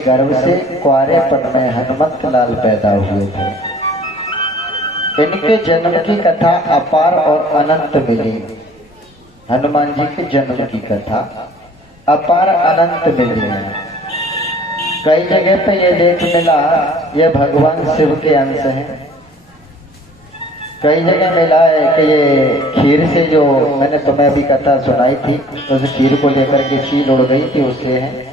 गर्भ से कुआरेपन में हनुमत लाल पैदा हुए थे। इनके जन्म की कथा अपार और अनंत मिली। हनुमान जी के जन्म की कथा अपार अनंत मिली है। कई जगह पे ये लेख मिला ये भगवान शिव के अंश हैं। कई जगह मिला है कि ये खीर से, जो मैंने तुम्हें अभी कथा सुनाई थी, उस खीर को लेकर के चील उड़ गई थी, उससे हैं।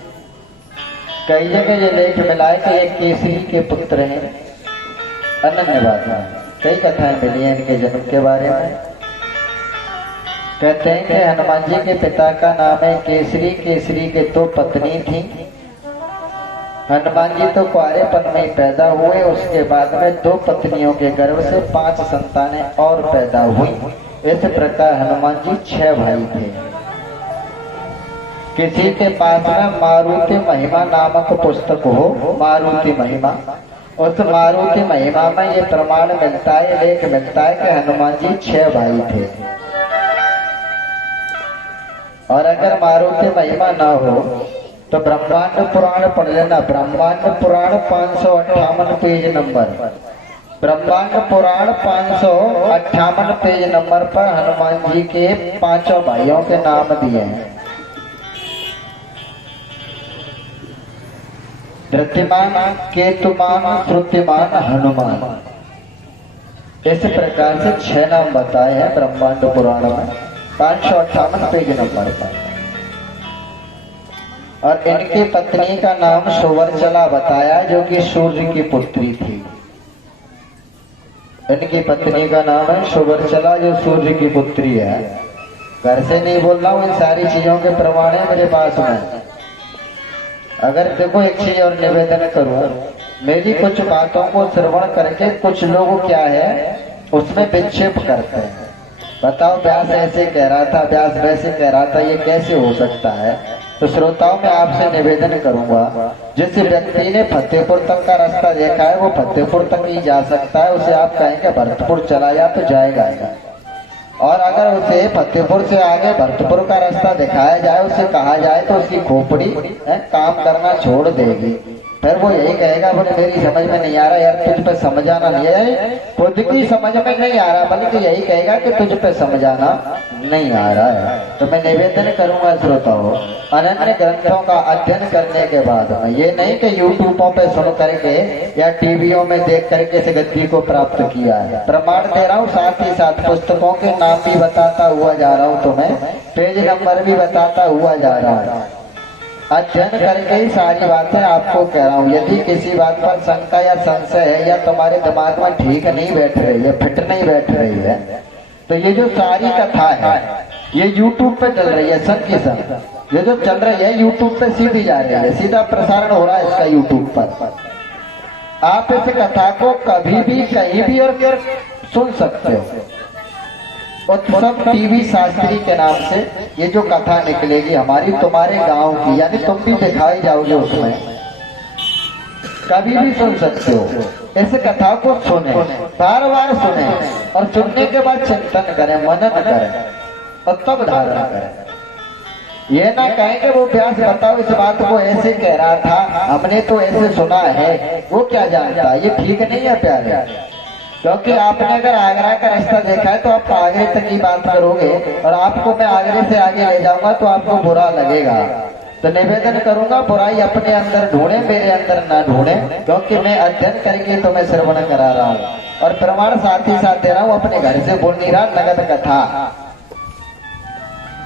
कई जगह ये लेख मिला है कि ये केसरी के पुत्र हैं। अनन्य बात है, कई कथाएं मिली हैं इनके जन्म के बारे में। कहते हैं कि हनुमान जी के पिता का नाम है केसरी। केसरी के दो पत्नी थी। हनुमान जी तो कुआरेपन में पैदा हुए, उसके बाद में दो पत्नियों के गर्भ से 5 संतानें और पैदा हुई। इस प्रकार हनुमान जी 6 भाई थे। किसी के पास में मारुति महिमा नामक पुस्तक हो, मारुति महिमा, उस मारुति महिमा में ये प्रमाण मिलता है, लेख मिलता है कि हनुमान जी 6 भाई थे। और अगर मारुति महिमा ना हो तो ब्रह्मांड पुराण पढ़ लेना। ब्रह्मांड पुराण 558 पेज नंबर, ब्रह्मांड पुराण 558 पेज नंबर पर हनुमान जी के 5 भाइयों के नाम दिए हैं। धृतिमान, केतुमान, श्रुतिमान, हनुमान, इस प्रकार से 6 नाम बताए हैं ब्रह्मांड पुराण में 558 पेज नंबर पर। और इनकी पत्नी का नाम सुवर्चला बताया, जो कि सूर्य की पुत्री थी। इनकी पत्नी का नाम है सुवर्चला, जो सूर्य की पुत्री है। घर से नहीं बोल रहा हूं, इन सारी चीजों के प्रमाण है मेरे पास में। अगर देखो एक चीज और निवेदन करूं, मेरी कुछ बातों को श्रवण करके कुछ लोग क्या है उसमें विक्षेप करते हैं। बताओ व्यास ऐसे कह रहा था, व्यास वैसे कह रहा था, ये कैसे हो सकता है? तो श्रोताओं में आपसे निवेदन करूंगा, जिस व्यक्ति ने फतेहपुर तक का रास्ता देखा है वो फतेहपुर तक ही जा सकता है। उसे आप कहेंगे भरतपुर चला जा तो जाएगा। और अगर उसे फतेहपुर से आगे भरतपुर का रास्ता दिखाया जाए, उसे कहा जाए तो उसकी खोपड़ी काम करना छोड़ देगी। फिर वो यही कहेगा बोले मेरी समझ में नहीं आ रहा यार, तुझ पे समझाना नहीं है, खुद की समझ में नहीं आ रहा, बल्कि यही कहेगा कि तुझ पे समझाना नहीं आ रहा है। तो मैं निवेदन करूंगा श्रोताओं, अनन्य ग्रंथों का अध्ययन करने के बाद में, ये नहीं कि यूट्यूबों पे सुन करके या टीवियों में देख करके इस गद्दी को प्राप्त किया है। प्रमाण दे रहा हूँ, साथ ही साथ पुस्तकों के नाम भी बताता हुआ जा रहा हूँ तुम्हें, पेज नंबर भी बताता हुआ जा रहा है। अध्ययन करके ही सारी बातें आपको कह रहा हूँ। यदि किसी बात पर शंका या संशय है या तुम्हारे दिमाग में ठीक नहीं बैठ रही है, फिट नहीं बैठ रही है, तो ये जो सारी कथा है ये YouTube पे चल रही है। संग की संग ये जो चल रही है YouTube पे सीधी जा रही है, सीधा प्रसारण हो रहा है इसका YouTube पर। आप इस कथा को कभी भी कहीं भी और सुन सकते हो। उत्सव टीवी शास्त्री के नाम से ये जो कथा निकलेगी हमारी तुम्हारे गांव की, यानी तुम भी दिखाई जाओगे उसमें, कभी भी सुन सकते हो। इस कथा को सुने, बार बार सुने, और सुनने के बाद चिंतन करें, मनन करें और तब धारण करें। ये ना कहें कि वो व्यास बताओ इस बात को ऐसे कह रहा था, हमने तो ऐसे सुना है, वो क्या जानता। ये ठीक नहीं है प्यारे, क्योंकि आपने अगर आगरा का रास्ता देखा है तो आप आगरे तक की बात करोगे, और आपको मैं आगरे से आगे ले जाऊंगा तो आपको बुरा लगेगा। तो निवेदन करूंगा बुराई अपने अंदर ढूंढे, मेरे अंदर ना ढूंढे, क्योंकि मैं अध्ययन करके तुम्हें श्रवण करा रहा हूँ और प्रमाण साथ ही साथ दे रहा हूँ। अपने घर से बोल नहीं रहा, नगद कथा।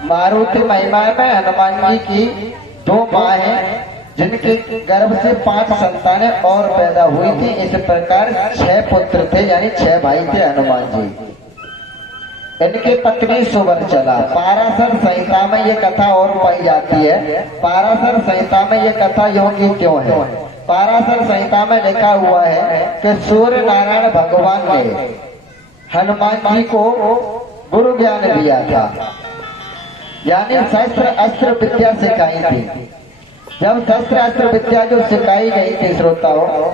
मारुति महिमा में हनुमान जी की 2 माँ हैं, जिनके गर्भ से 5 संतानें और पैदा हुई थी। इस प्रकार 6 पुत्र थे, यानी 6 भाई थे हनुमान जी। इनकी पत्नी सुवर्चला। पाराशर संहिता में ये कथा और पाई जाती है। पाराशर संहिता में ये कथा यों की त्यों है। पाराशर संहिता में लिखा हुआ है कि सूर्य नारायण भगवान ने हनुमान जी को गुरु ज्ञान दिया था, यानी शस्त्र अस्त्र विद्या सिखाई थी। जब शस्त्र अस्त्र विद्या जो सिखाई गई थी श्रोताओं,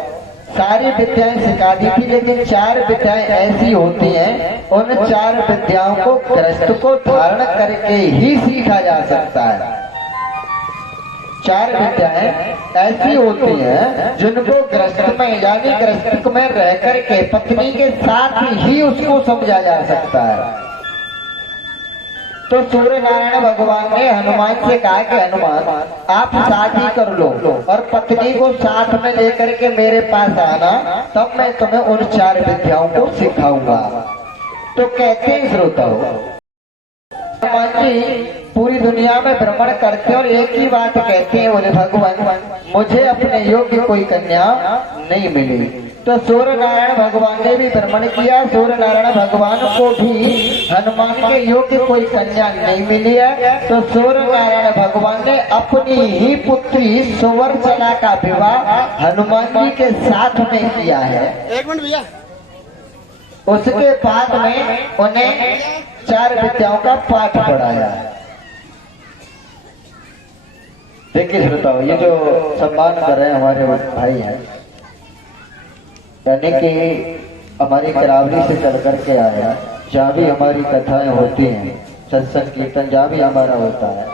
सारी विद्याएं सिखा दी थी, लेकिन 4 विद्याएं ऐसी होती हैं, उन 4 विद्याओं को गृहस्थ को धारण करके ही सीखा जा सकता है। चार विद्याएं ऐसी होती हैं जिनको गृहस्थ में यानी गृहस्थ में रह करके पत्नी के साथ ही उसको समझा जा सकता है। तो सूर्य नारायण भगवान ने हनुमान से कहा कि हनुमान आप शादी कर लो और पत्नी को साथ में लेकर के मेरे पास आना, तब मैं तुम्हें उन चार विद्याओं को सिखाऊंगा। तो कहते हैं श्रोताओ, हनुमान जी पूरी दुनिया में भ्रमण करते और एक ही बात कहते हैं, बोले भगवान मुझे अपने योग्य कोई कन्या नहीं मिली। तो सूर्य नारायण भगवान ने भी भ्रमण किया, सूर्य नारायण भगवान को भी हनुमान के योग्य कोई कन्या नहीं मिली है। तो सूर्य नारायण भगवान ने अपनी ही पुत्री सुवर्चला का विवाह हनुमान जी के साथ में किया है। एक मिनट भैया। उसके बाद में उन्हें चार विद्याओं का पाठ पढ़ाया। देखिए श्रोताओ, ये जो सम्मान कर रहे हैं हमारे भाई हैं, यानी कि हमारी करावली से चल करके आया, जहाँ भी हमारी कथाएं होती हैं, सत्संग कीर्तन जहाँ भी हमारा होता है,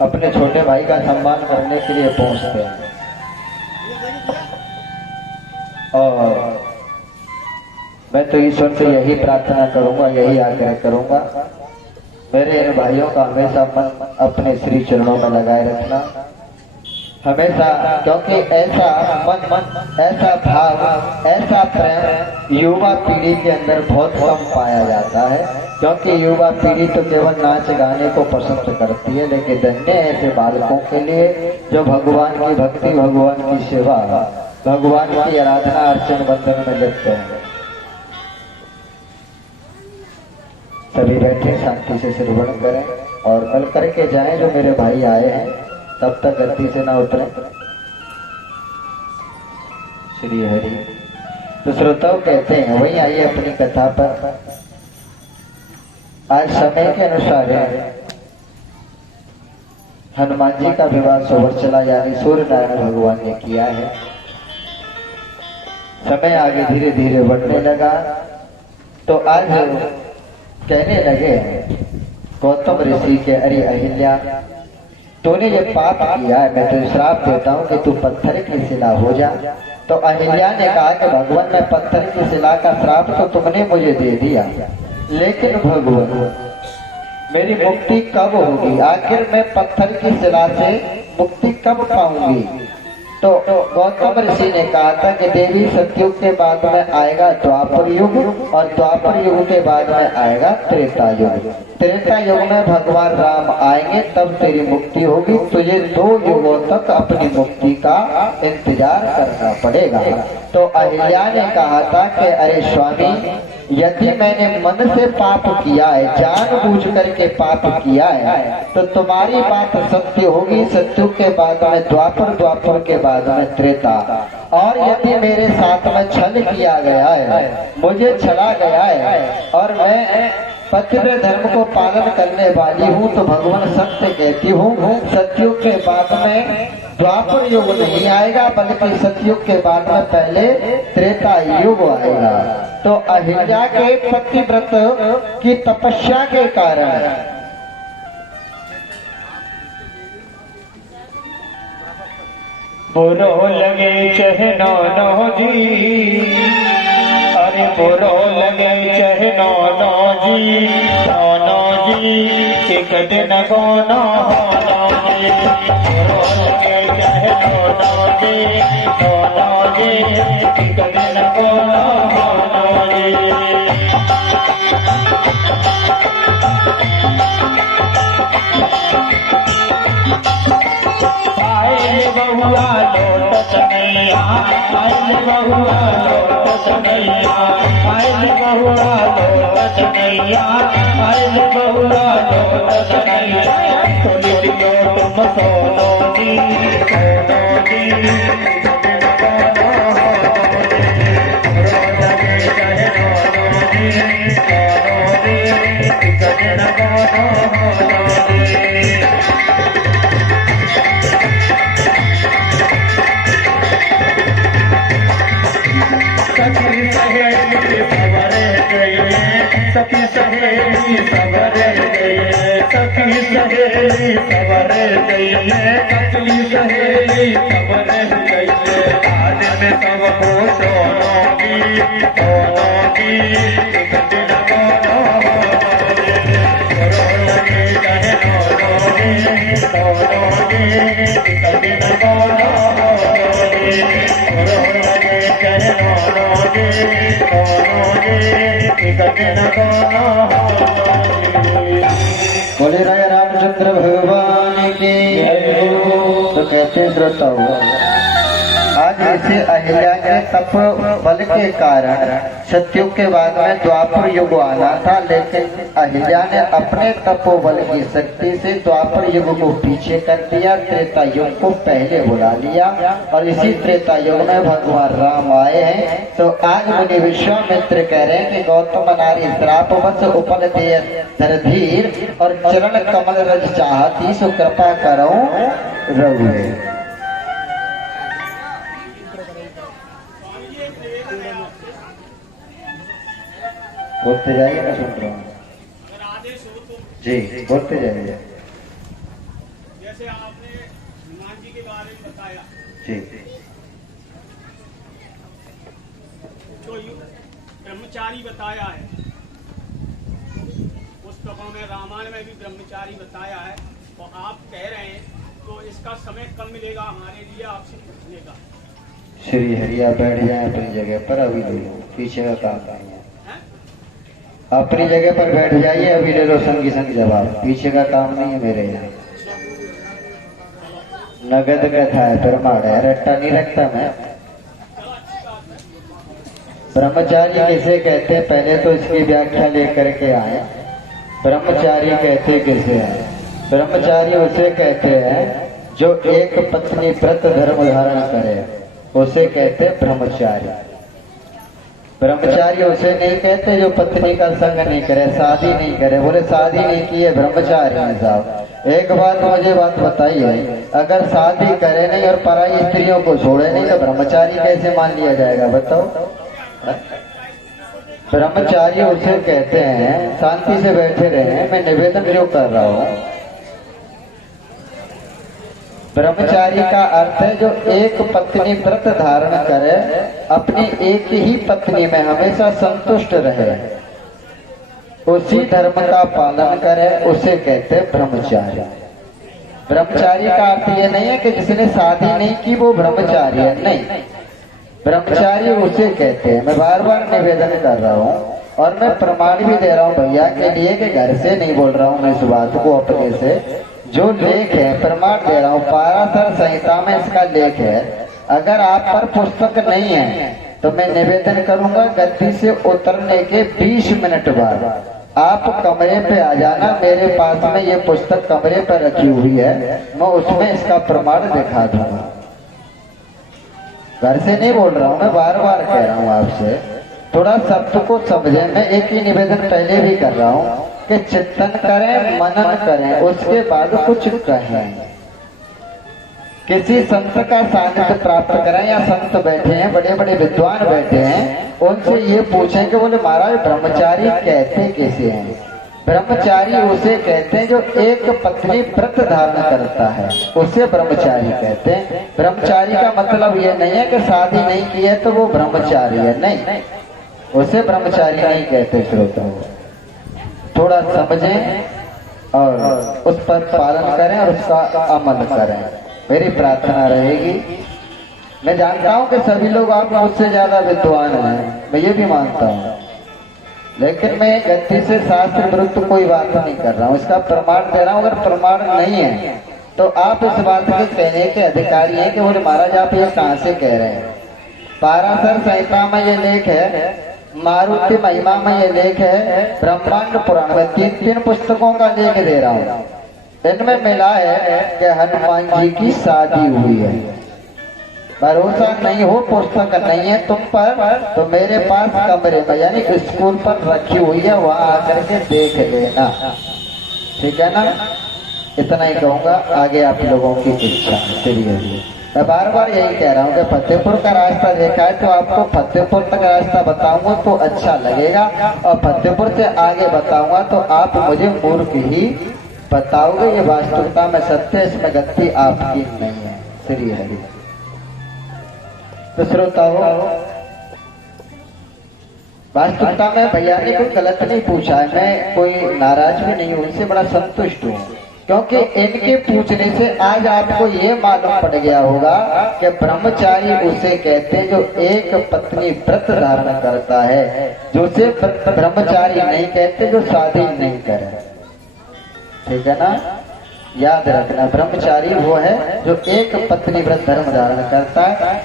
अपने छोटे भाई का सम्मान करने के लिए पहुंचते हैं। और मैं तो ईश्वर से यही प्रार्थना करूंगा, यही आग्रह करूंगा, मेरे इन भाइयों का हमेशा मन अपने श्री चरणों में लगाए रखना हमेशा, क्योंकि ऐसा मन ऐसा भाव, ऐसा प्रेम युवा पीढ़ी के अंदर बहुत कम पाया जाता है। क्योंकि युवा पीढ़ी तो केवल नाच गाने को पसंद करती है, लेकिन धन्य ऐसे बालकों के लिए जो भगवान की भक्ति, भगवान की सेवा, भगवान की आराधना अर्चन बंधन में लिप्त हैं। सभी बैठे शांति से श्रवण करें और कल करके जाएं। जो मेरे भाई आए हैं तब तक गलती से ना उतरे। श्री हरि। तो श्रोताओं कहते हैं, वही आइए अपनी कथा पर। आज समय के अनुसार हनुमान जी का विवाह सुवर्चला यानी सूर्य नारायण भगवान ने किया है। समय आगे धीरे धीरे बढ़ने लगा, तो आज कहने लगे गौतम ऋषि के, अरे अहिल्या तूने ये पाप किया है, मैं तुझे श्राप देता हूँ कि तू पत्थर की शिला हो जा। तो अहिल्या ने कहा कि भगवान मैं पत्थर की शिला का श्राप तो तुमने मुझे दे दिया, लेकिन भगवान मेरी मुक्ति कब होगी? आखिर मैं पत्थर की शिला से मुक्ति कब पाऊंगी? तो गौतम ऋषि ने कहा था कि देवी सतयुग के बाद में आएगा द्वापर युग और द्वापर युग के बाद में आएगा त्रेता युग। त्रेता युग में भगवान राम आएंगे, तब तेरी मुक्ति होगी। तुझे 2 युगों तक अपनी मुक्ति का इंतजार करना पड़ेगा। तो अहिल्या ने कहा था कि अरे स्वामी, यदि मैंने मन से पाप किया है, जानबूझ करके पाप किया है, तो तुम्हारी बात सत्य होगी। सत्युग के बाद में द्वापर, द्वापर के बाद में त्रेता। और यदि मेरे साथ में छल किया गया है, मुझे छला गया है और मैं पतिव्रत धर्म को पालन करने वाली हूँ, तो भगवान सत्य कहती हूँ सतयुग के बाद में द्वापर युग नहीं आएगा, बल्कि सतयुग के बाद में पहले त्रेता युग आएगा। तो अहिल्या के पतिव्रत की तपस्या के कारण बुरो लगे चाहे नो जी, अरे बुरो लगे चाहे नो जी, एक दिन गोनो जी, बुरो लगे चाहे नो जी, एक दिन गोनो जी। बहुआ लोटत नैया, आइल बहुआ लोटत नैया, आइल बहुआ लोटत नैया, आइल बहुआ लोटत नैया। सुन लियो तुम सोनो जी, सोनो जी, सखी सहेली सवर गई, सखी सहेली सवर गई, सखी सहेली सवर गई। आज में सबको सोनोगी सोनोगी, एक दिन सोनोगी, सोनोगी कहे सोनोगी सोनोगी, एक दिन सोनोगी, सोनोगी कहे सोनोगी सोनोगी, एक दिन सोनोगी। बोले राय रामचंद्र भगवान की। तो कहते श्रोताओ, आज इसे अहिल्या के तप बल के कारण सतयुग के बाद में द्वापर युग आना था, लेकिन अहिल्या ने अपने तपोबल की शक्ति से द्वापर युग को पीछे कर दिया, त्रेता युग को पहले बुला लिया। और इसी त्रेता युग में भगवान राम आए हैं। तो आज मुनि विश्वामित्र कह रहे हैं कि गौतम नारी श्राप वश उपल दे धीर, और चरण कमल रज चाहती, सो कृपा करो रघुवीर। बोलते जाइए, मैं सुन रहा हूँ जी, बोलते जाइए। जैसे आपने हनुमान जी के बारे में बताया, जी जो ब्रह्मचारी बताया है, पुस्तकों में रामायण में भी ब्रह्मचारी बताया है, और आप कह रहे हैं तो इसका समय कम मिलेगा हमारे लिए आपसे पूछने का। श्री हरिया बैठ जाए अपनी जगह पर, अभी ले लो, पीछे का काम नहीं है। अपनी जगह पर बैठ जाइए, अभी ले लो संगी संग जवाब, पीछे का काम नहीं है मेरे यहाँ। नगद कथा है, प्रमाण है, रट्टा नहीं रखता मैं। ब्रह्मचारी किसे कहते हैं, पहले तो इसकी व्याख्या लेकर के आए। ब्रह्मचारी कहते किसे हैं? ब्रह्मचारी उसे कहते हैं जो एक पत्नी व्रत धर्म धारण करे, उसे कहते ब्रह्मचारी। ब्रह्मचारी उसे नहीं कहते जो पत्नी का संग नहीं करे, शादी नहीं करे। बोले शादी नहीं की है, ब्रह्मचारी है साहब। एक बात मुझे बात बताइए, अगर शादी करे नहीं और पराई स्त्रियों को छोड़े नहीं, तो ब्रह्मचारी कैसे मान लिया जाएगा बताओ? ब्रह्मचारी उसे कहते हैं, शांति से बैठे रहे, मैं निवेदन जो कर रहा हूँ। ब्रह्मचारी का अर्थ है जो एक पत्नी व्रत धारण करे, अपनी एक ही पत्नी में हमेशा संतुष्ट रहे, उसी धर्म का पालन करे, उसे कहते हैं ब्रह्मचारी। ब्रह्मचारी का अर्थ ये नहीं है कि जिसने शादी नहीं की वो ब्रह्मचारी है, नहीं। ब्रह्मचारी उसे कहते हैं, मैं बार बार निवेदन कर रहा हूँ और मैं प्रमाण भी दे रहा हूँ भैया के लिए कि घर से नहीं बोल रहा हूँ मैं इस बात को, अपने से जो लेख है प्रमाण दे रहा हूँ। पाराशर संहिता में इसका लेख है। अगर आप पर पुस्तक नहीं है तो मैं निवेदन करूंगा, गद्दी से उतरने के 20 मिनट बाद आप कमरे पे आ जाना। मेरे पास में ये पुस्तक कमरे पर रखी हुई है, मैं उसमें इसका प्रमाण दिखा दूंगा। घर से नहीं बोल रहा हूँ, मैं बार बार कह रहा हूँ आपसे, थोड़ा शब्द को समझे। मैं एक ही निवेदन पहले भी कर रहा हूँ कि चिंतन करें, मनन करें, उसके बाद कुछ कहें। किसी संत का सानिध्य प्राप्त करें, या संत बैठे हैं, बड़े बड़े विद्वान बैठे हैं, उनसे ये पूछें कि बोले महाराज ब्रह्मचारी कहते कैसे हैं? ब्रह्मचारी उसे कहते हैं जो एक पत्नी व्रत धारण करता है, उसे ब्रह्मचारी कहते हैं। ब्रह्मचारी का मतलब ये नहीं है कि शादी नहीं की है तो वो ब्रह्मचारी है, नहीं, उसे ब्रह्मचारी नहीं कहते। श्रोताओं, थोड़ा समझें और उस पर पालन करें और उसका अमल करें, मेरी प्रार्थना रहेगी। मैं जानता हूं कि सभी लोग आप मुझसे ज्यादा विद्वान हैं, मैं ये भी मानता हूं, लेकिन मैं गति से शास्त्र विरुद्ध कोई बात नहीं कर रहा हूं, इसका प्रमाण दे रहा हूं। अगर प्रमाण नहीं है तो आप इस बात के कहने के अधिकारी हैं कि बोले महाराज आप ये कहां से कह रहे हैं? पाराशर संहिता में ये लेख है, मारुति महिमा में ये लेख है, ब्रह्मांड पुराण में 3 पुस्तकों का लेख दे रहा हूँ। इनमें मिला है कि हनुमान जी की शादी हुई है। भरोसा नहीं हो, पुस्तक नहीं है तुम पर, तो मेरे पास कमरे में यानी स्कूल पर रखी हुई है, वहां आकर के देख लेना, ठीक है ना? इतना ही कहूंगा, आगे आप लोगों की इच्छा। चलिए मैं बार बार यही कह रहा हूँ कि फतेहपुर का रास्ता देखा है तो आपको फतेहपुर तक रास्ता बताऊंगा तो अच्छा लगेगा, और फतेहपुर से आगे बताऊंगा तो आप मुझे मूर्ख ही बताओगे। ये वास्तविकता में सत्य, इसमें गलती आपकी नहीं है। श्री हरि। तो श्रोताओं, वास्तविकता में भैया ने कोई गलत नहीं पूछा है, मैं कोई नाराज भी नहीं हूँ, इनसे बड़ा संतुष्ट हूँ, क्योंकि इनके पूछने से आज आपको ये मालूम पड़ गया होगा कि ब्रह्मचारी उसे कहते हैं जो एक पत्नी व्रत धारण करता है, जो उसे ब्रह्मचारी नहीं कहते जो शादी नहीं करे। ठीक है ना, याद रखना, ब्रह्मचारी वो है जो एक पत्नी व्रत धर्म धारण करता है।